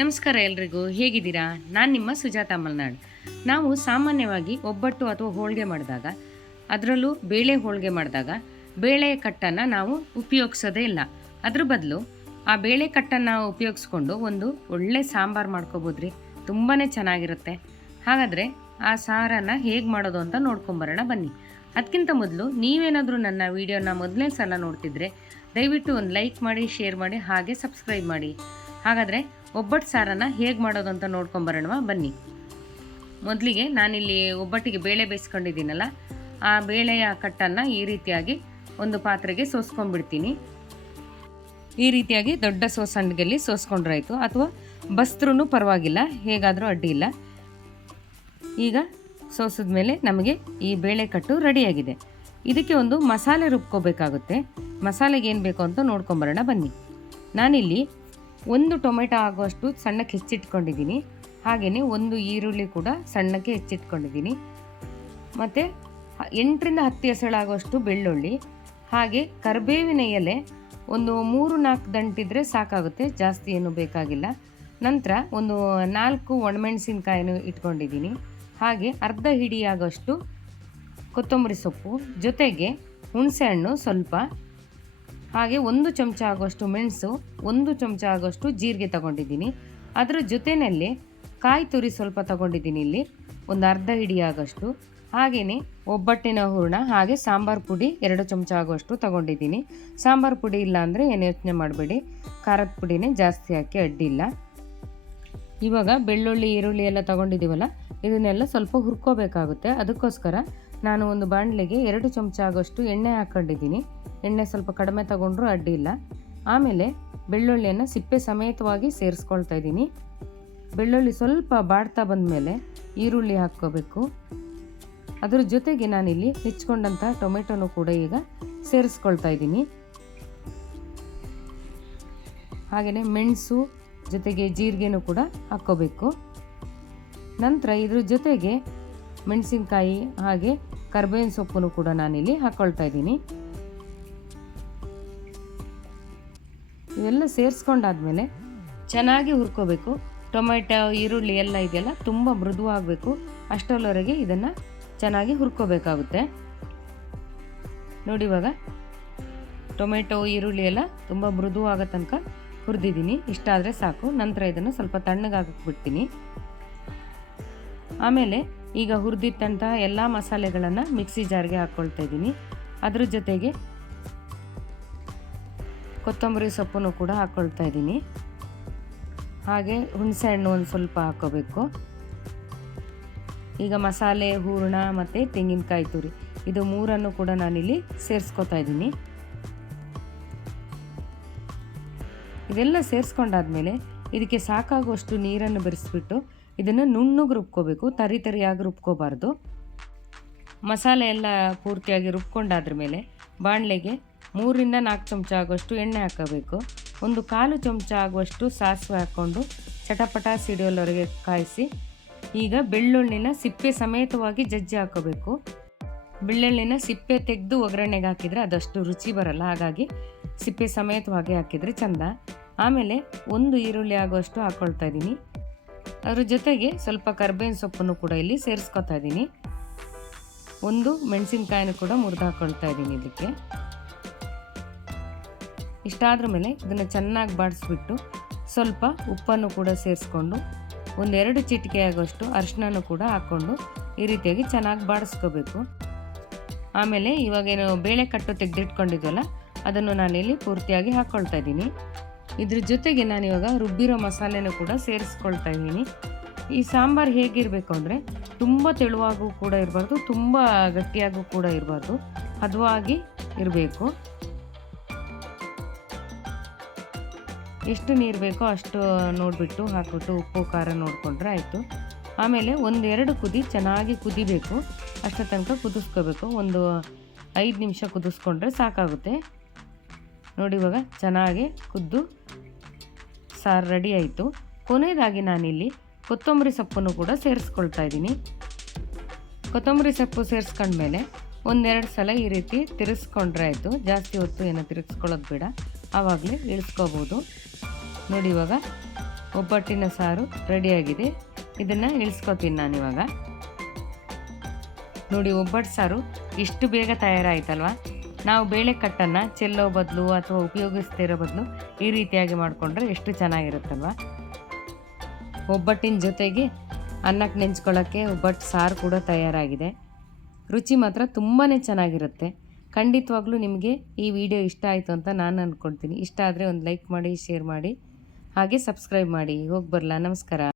ನಮಸ್ಕಾರ ಎಲ್ರಿಗೂ, ಹೇಗಿದ್ದೀರಾ? ನಾನು ನಿಮ್ಮ ಸುಜಾತಾ ಮಲ್ನಾಡ್. ನಾವು ಸಾಮಾನ್ಯವಾಗಿ ಒಬ್ಬಟ್ಟು ಅಥವಾ ಹೋಳಿಗೆ ಮಾಡಿದಾಗ, ಅದರಲ್ಲೂ ಬೇಳೆ ಹೋಳಿಗೆ ಮಾಡಿದಾಗ, ಬೇಳೆ ಕಟ್ಟನ್ನು ನಾವು ಉಪಯೋಗಿಸೋದೇ ಇಲ್ಲ. ಅದ್ರ ಬದಲು, ಆ ಬೇಳೆ ಕಟ್ಟನ್ನು ಉಪಯೋಗಿಸ್ಕೊಂಡು ಒಂದು ಒಳ್ಳೆ ಸಾಂಬಾರು ಮಾಡ್ಕೋಬೋದ್ರಿ. ತುಂಬಾ ಚೆನ್ನಾಗಿರುತ್ತೆ. ಹಾಗಾದರೆ ಆ ಸಾರನ್ನು ಹೇಗೆ ಮಾಡೋದು ಅಂತ ನೋಡ್ಕೊಂಬರೋಣ ಬನ್ನಿ. ಅದಕ್ಕಿಂತ ಮೊದಲು ನೀವೇನಾದರೂ ನನ್ನ ವಿಡಿಯೋನ ಮೊದಲನೇ ಸಲ ನೋಡ್ತಿದ್ರೆ, ದಯವಿಟ್ಟು ಒಂದು ಲೈಕ್ ಮಾಡಿ, ಶೇರ್ ಮಾಡಿ, ಹಾಗೆ ಸಬ್ಸ್ಕ್ರೈಬ್ ಮಾಡಿ. ಹಾಗಾದರೆ ಒಬ್ಬಟ್ಟು ಸಾರನ್ನು ಹೇಗೆ ಮಾಡೋದು ಅಂತ ನೋಡ್ಕೊಂಬರೋಣವಾ ಬನ್ನಿ. ಮೊದಲಿಗೆ ನಾನಿಲ್ಲಿ ಒಬ್ಬಟ್ಟಿಗೆ ಬೇಳೆ ಬೇಯಿಸ್ಕೊಂಡಿದ್ದೀನಲ್ಲ, ಆ ಬೇಳೆಯ ಕಟ್ಟನ್ನು ಈ ರೀತಿಯಾಗಿ ಒಂದು ಪಾತ್ರೆಗೆ ಸೋಸ್ಕೊಂಡ್ಬಿಡ್ತೀನಿ. ಈ ರೀತಿಯಾಗಿ ದೊಡ್ಡ ಸೋಸಂಡಿಗೆಲ್ಲಿ ಸೋಸ್ಕೊಂಡ್ರಾಯಿತು. ಅಥವಾ ಬಸ್ತ್ರೂ ಪರವಾಗಿಲ್ಲ, ಹೇಗಾದರೂ ಅಡ್ಡಿ ಇಲ್ಲ. ಈಗ ಸೋಸಿದ ಮೇಲೆ ನಮಗೆ ಈ ಬೇಳೆ ಕಟ್ಟು ರೆಡಿಯಾಗಿದೆ. ಇದಕ್ಕೆ ಒಂದು ಮಸಾಲೆ ರುಬ್ಕೋಬೇಕಾಗುತ್ತೆ. ಮಸಾಲೆಗೆ ಏನು ಬೇಕು ಅಂತ ನೋಡ್ಕೊಂಬರೋಣ ಬನ್ನಿ. ನಾನಿಲ್ಲಿ ಒಂದು ಟೊಮೆಟೊ ಆಗುವಷ್ಟು ಸಣ್ಣಕ್ಕೆ ಹೆಚ್ಚಿಟ್ಕೊಂಡಿದ್ದೀನಿ. ಹಾಗೆಯೇ ಒಂದು ಈರುಳ್ಳಿ ಕೂಡ ಸಣ್ಣಕ್ಕೆ ಹೆಚ್ಚಿಟ್ಕೊಂಡಿದ್ದೀನಿ. ಮತ್ತು ಎಂಟರಿಂದ ಹತ್ತು ಹೆಸಳಾಗುವಷ್ಟು ಬೆಳ್ಳುಳ್ಳಿ, ಹಾಗೆ ಕರಿಬೇವಿನ ಎಲೆ ಒಂದು ಮೂರು ನಾಲ್ಕು ದಂಟಿದ್ರೆ ಸಾಕಾಗುತ್ತೆ, ಜಾಸ್ತಿ ಏನು ಬೇಕಾಗಿಲ್ಲ. ನಂತರ ಒಂದು ನಾಲ್ಕು ಒಣಮೆಣಸಿನ್ಕಾಯಿನೂ ಇಟ್ಕೊಂಡಿದ್ದೀನಿ. ಹಾಗೆ ಅರ್ಧ ಹಿಡಿಯಾಗುವಷ್ಟು ಕೊತ್ತಂಬರಿ ಸೊಪ್ಪು, ಜೊತೆಗೆ ಹುಣಸೆಹಣ್ಣು ಸ್ವಲ್ಪ ಹಾಗೆ ಒಂದು ಚಮಚ ಆಗೋಷ್ಟು ಮೆಣಸು, ಒಂದು ಚಮಚ ಆಗೋಷ್ಟು ಜೀರಿಗೆ ತಗೊಂಡಿದ್ದೀನಿ. ಅದರ ಜೊತೆಯಲ್ಲಿ ಕಾಯಿ ತುರಿ ಸ್ವಲ್ಪ ತಗೊಂಡಿದ್ದೀನಿ ಇಲ್ಲಿ, ಒಂದು ಅರ್ಧ ಹಿಡಿ ಆಗೋಷ್ಟು ಹಾಗೆಯೇ ಒಬ್ಬಟ್ಟಿನ ಹೂರಣ, ಹಾಗೆ ಸಾಂಬಾರು ಪುಡಿ ಎರಡು ಚಮಚ ಆಗುವಷ್ಟು ತಗೊಂಡಿದ್ದೀನಿ. ಸಾಂಬಾರು ಪುಡಿ ಇಲ್ಲ ಅಂದರೆ ಏನು ಯೋಚನೆ ಮಾಡಬೇಡಿ. ಖಾರದ ಪುಡಿನೇ ಜಾಸ್ತಿ ಹಾಕಿ ಅಡ್ಡಿಲ್ಲ. ಇವಾಗ ಬೆಳ್ಳುಳ್ಳಿ, ಈರುಳ್ಳಿ ಎಲ್ಲ ತಗೊಂಡಿದ್ದೀವಲ್ಲ, ಇದನ್ನೆಲ್ಲ ಸ್ವಲ್ಪ ಹುರ್ಕೋಬೇಕಾಗುತ್ತೆ. ಅದಕ್ಕೋಸ್ಕರ ನಾನು ಒಂದು ಬಾಣಲೆಗೆ ಎರಡು ಚಮಚ ಆಗೋಷ್ಟು ಎಣ್ಣೆ ಹಾಕ್ಕೊಂಡಿದ್ದೀನಿ. ಎಣ್ಣೆ ಸ್ವಲ್ಪ ಕಡಿಮೆ ತಗೊಂಡ್ರೂ ಅಡ್ಡಿ ಇಲ್ಲ. ಆಮೇಲೆ ಬೆಳ್ಳುಳ್ಳಿಯನ್ನು ಸಿಪ್ಪೆ ಸಮೇತವಾಗಿ ಸೇರಿಸ್ಕೊಳ್ತಾ ಇದ್ದೀನಿ. ಬೆಳ್ಳುಳ್ಳಿ ಸ್ವಲ್ಪ ಬಾಡ್ತಾ ಬಂದಮೇಲೆ ಈರುಳ್ಳಿ ಹಾಕ್ಕೋಬೇಕು. ಅದರ ಜೊತೆಗೆ ನಾನಿಲ್ಲಿ ಹೆಚ್ಕೊಂಡಂಥ ಟೊಮೆಟೊನು ಕೂಡ ಈಗ ಸೇರಿಸ್ಕೊಳ್ತಾ ಇದ್ದೀನಿ. ಹಾಗೆಯೇ ಮೆಣಸು ಜೊತೆಗೆ ಜೀರಿಗೆನೂ ಕೂಡ ಹಾಕ್ಕೋಬೇಕು. ನಂತರ ಇದ್ರ ಜೊತೆಗೆ ಮೆಣಸಿನಕಾಯಿ ಹಾಗೆ ಕರ್ಬೇವಿನ ಸೊಪ್ಪನ್ನು ಕೂಡ ನಾನಿಲ್ಲಿ ಹಾಕ್ಕೊಳ್ತಾ ಇದ್ದೀನಿ. ಇವೆಲ್ಲ ಸೇರಿಸ್ಕೊಂಡಾದ್ಮೇಲೆ ಚೆನ್ನಾಗಿ ಹುರ್ಕೋಬೇಕು. ಟೊಮೆಟೊ, ಈರುಳ್ಳಿ ಎಲ್ಲ ಇದೆಯಲ್ಲ, ತುಂಬ ಮೃದುವಾಗಬೇಕು. ಅಷ್ಟರವರೆಗೆ ಇದನ್ನು ಚೆನ್ನಾಗಿ ಹುರ್ಕೋಬೇಕಾಗುತ್ತೆ. ನೋಡಿ ಇವಾಗ ಟೊಮೆಟೊ, ಈರುಳ್ಳಿ ಎಲ್ಲ ತುಂಬ ಮೃದುವಾಗೋ ತನಕ ಹುರಿದಿದ್ದೀನಿ. ಇಷ್ಟಾದರೆ ಸಾಕು. ನಂತರ ಇದನ್ನು ಸ್ವಲ್ಪ ತಣ್ಣಗಾಕಿಬಿಡ್ತೀನಿ ಆಮೇಲೆ ಈಗ ಹುರಿದಿಟ್ಟಂತಹ ಎಲ್ಲ ಮಸಾಲೆಗಳನ್ನು ಮಿಕ್ಸಿ ಜಾರ್ಗೆ ಹಾಕ್ಕೊಳ್ತಾ ಇದ್ದೀನಿ. ಅದ್ರ ಜೊತೆಗೆ ಕೊತ್ತಂಬರಿ ಸೊಪ್ಪನ್ನು ಕೂಡ ಹಾಕ್ಕೊಳ್ತಾ ಇದ್ದೀನಿ. ಹಾಗೆ ಹುಣಸೆ ಹಣ್ಣು ಒಂದು ಸ್ವಲ್ಪ ಹಾಕೋಬೇಕು. ಈಗ ಮಸಾಲೆ, ಹೂರಣ ಮತ್ತು ತೆಂಗಿನಕಾಯಿ ತುರಿ ಇದು ಮೂರನ್ನು ಕೂಡ ನಾನಿಲ್ಲಿ ಸೇರಿಸ್ಕೊತಾ ಇದ್ದೀನಿ. ಇದೆಲ್ಲ ಸೇರಿಸ್ಕೊಂಡಾದ್ಮೇಲೆ ಇದಕ್ಕೆ ಸಾಕಾಗುವಷ್ಟು ನೀರನ್ನು ಬೆರೆಸ್ಬಿಟ್ಟು ಇದನ್ನು ನುಣ್ಣಗೆ ರುಬ್ಕೋಬೇಕು, ತರಿ ತರಿಯಾಗಿ ರುಬ್ಕೋಬಾರ್ದು. ಮಸಾಲೆ ಎಲ್ಲ ಪೂರ್ತಿಯಾಗಿ ರುಬ್ಕೊಂಡಾದ್ರ ಮೇಲೆ ಬಾಣಲೆಗೆ ಮೂರಿಂದ ನಾಲ್ಕು ಚಮಚ ಆಗುವಷ್ಟು ಎಣ್ಣೆ ಹಾಕಬೇಕು. ಒಂದು ಕಾಲು ಚಮಚ ಆಗುವಷ್ಟು ಸಾಸಿವೆ ಹಾಕ್ಕೊಂಡು ಚಟಪಟ ಸಿಡಿಯೋಲ್ಲವರೆಗೆ ಕಾಯಿಸಿ, ಈಗ ಬೆಳ್ಳುಳ್ಳಿನ ಸಿಪ್ಪೆ ಸಮೇತವಾಗಿ ಜಜ್ಜಿ ಹಾಕೋಬೇಕು. ಬೆಳ್ಳುಳ್ಳಿನ ಸಿಪ್ಪೆ ತೆಗೆದು ಒಗ್ಗರಣೆಗೆ ಹಾಕಿದರೆ ಅದಷ್ಟು ರುಚಿ ಬರಲ್ಲ, ಹಾಗಾಗಿ ಸಿಪ್ಪೆ ಸಮೇತವಾಗಿ ಹಾಕಿದರೆ ಚಂದ. ಆಮೇಲೆ ಒಂದು ಈರುಳ್ಳಿ ಆಗುವಷ್ಟು ಹಾಕ್ಕೊಳ್ತಾ ಇದ್ದೀನಿ. ಅದ್ರ ಜೊತೆಗೆ ಸ್ವಲ್ಪ ಕರ್ಬೇವಿನ ಸೊಪ್ಪನ್ನು ಕೂಡ ಇಲ್ಲಿ ಸೇರಿಸ್ಕೊತಾ ಇದ್ದೀನಿ. ಒಂದು ಮೆಣಸಿನಕಾಯಿನ ಕೂಡ ಮುರಿದು ಹಾಕೊಳ್ತಾ ಇದ್ದೀನಿ ಇದಕ್ಕೆ. ಇಷ್ಟಾದ್ರ ಮೇಲೆ ಇದನ್ನು ಚೆನ್ನಾಗಿ ಬಾಡಿಸ್ಬಿಟ್ಟು ಸ್ವಲ್ಪ ಉಪ್ಪನ್ನು ಕೂಡ ಸೇರಿಸ್ಕೊಂಡು ಒಂದೆರಡು ಚಿಟಿಕೆ ಆಗೋಷ್ಟು ಅರಿಶಿನೂ ಕೂಡ ಹಾಕ್ಕೊಂಡು ಈ ರೀತಿಯಾಗಿ ಚೆನ್ನಾಗಿ ಬಾಡಿಸ್ಕೋಬೇಕು. ಆಮೇಲೆ ಇವಾಗೇನು ಬೇಳೆ ಕಟ್ಟು ತೆಗೆದಿಟ್ಕೊಂಡಿದ್ವಲ್ಲ, ಅದನ್ನು ನಾನಿಲ್ಲಿ ಪೂರ್ತಿಯಾಗಿ ಹಾಕ್ಕೊಳ್ತಾ ಇದ್ದೀನಿ. ಇದ್ರ ಜೊತೆಗೆ ನಾನು ಇವಾಗ ರುಬ್ಬಿರೋ ಮಸಾಲೆನೂ ಕೂಡ ಸೇರಿಸ್ಕೊಳ್ತಾ ಇದ್ದೀನಿ. ಈ ಸಾಂಬಾರು ಹೇಗಿರಬೇಕು ಅಂದರೆ ತುಂಬ ತೆಳುವಾಗೂ ಕೂಡ ಇರಬಾರ್ದು, ತುಂಬ ಗಟ್ಟಿಯಾಗೂ ಕೂಡ ಇರಬಾರ್ದು. ಹದವಾಗಿ ಇರಬೇಕು. ಎಷ್ಟು ನೀರು ಬೇಕೋ ಅಷ್ಟು ನೋಡಿಬಿಟ್ಟು ಹಾಕ್ಬಿಟ್ಟು ಉಪ್ಪು, ಖಾರ ನೋಡಿಕೊಂಡ್ರೆ ಆಯಿತು. ಆಮೇಲೆ ಒಂದೆರಡು ಕುದಿ ಚೆನ್ನಾಗಿ ಕುದಿಬೇಕು. ಅಷ್ಟರ ತನಕ ಕುದಿಸ್ಕೋಬೇಕು. ಒಂದು ಐದು ನಿಮಿಷ ಕುದಿಸ್ಕೊಂಡ್ರೆ ಸಾಕಾಗುತ್ತೆ. ನೋಡಿ ಇವಾಗ ಚೆನ್ನಾಗಿ ಕುದ್ದು ಸಾರು ರೆಡಿ ಆಯಿತು. ಕೊನೆಯದಾಗಿ ನಾನಿಲ್ಲಿ ಕೊತ್ತಂಬರಿ ಸೊಪ್ಪನ್ನು ಕೂಡ ಸೇರಿಸ್ಕೊಳ್ತಾ ಇದ್ದೀನಿ. ಕೊತ್ತಂಬರಿ ಸೊಪ್ಪು ಸೇರಿಸ್ಕೊಂಡ್ಮೇಲೆ ಒಂದೆರಡು ಸಲ ಈ ರೀತಿ ತಿರ್ಸ್ಕೊಂಡ್ರೆ ಆಯಿತು. ಜಾಸ್ತಿ ಹೊತ್ತು ಏನೋ ತಿರುಗಿಸ್ಕೊಳ್ಳೋದು ಬೇಡ. ಆವಾಗಲೇ ಇಳಿಸ್ಕೋಬೋದು. ನೋಡಿ ಇವಾಗ ಒಬ್ಬಟ್ಟಿನ ಸಾರು ರೆಡಿಯಾಗಿದೆ ಇದನ್ನು ಇಳಿಸ್ಕೊತೀನಿ ನಾನಿವಾಗ ನೋಡಿ ಒಬ್ಬಟ್ಟು ಸಾರು ಇಷ್ಟು ಬೇಗ ತಯಾರಾಯ್ತಲ್ವಾ? ನಾವು ಬೇಳೆ ಕಟ್ಟನ್ನು ಚೆಲ್ಲೋ ಬದಲು ಅಥವಾ ಉಪಯೋಗಿಸ್ತಿರೋ ಬದಲು ಈ ರೀತಿಯಾಗಿ ಮಾಡಿಕೊಂಡ್ರೆ ಎಷ್ಟು ಚೆನ್ನಾಗಿರುತ್ತಲ್ವ? ಒಬ್ಬಟ್ಟಿನ ಜೊತೆಗೆ ಅನ್ನಕ್ಕೆ ನೆಂಚ್ಕೊಳ್ಳೋಕ್ಕೆ ಒಬ್ಬಟ್ಟು ಸಾರು ಕೂಡ ತಯಾರಾಗಿದೆ. ರುಚಿ ಮಾತ್ರ ತುಂಬಾ ಚೆನ್ನಾಗಿರುತ್ತೆ. ಖಂಡಿತವಾಗ್ಲೂ ನಿಮಗೆ ಈ ವಿಡಿಯೋ ಇಷ್ಟ ಆಯಿತು ಅಂತ ನಾನು ಅಂದ್ಕೊಳ್ತೀನಿ ಇಷ್ಟ ಆದರೆ ಒಂದು ಲೈಕ್ ಮಾಡಿ, ಶೇರ್ ಮಾಡಿ, ಹಾಗೆ ಸಬ್ಸ್ಕ್ರೈಬ್ ಮಾಡಿ. ಹೋಗಿ ಬರಲ್ಲ ನಮಸ್ಕಾರ.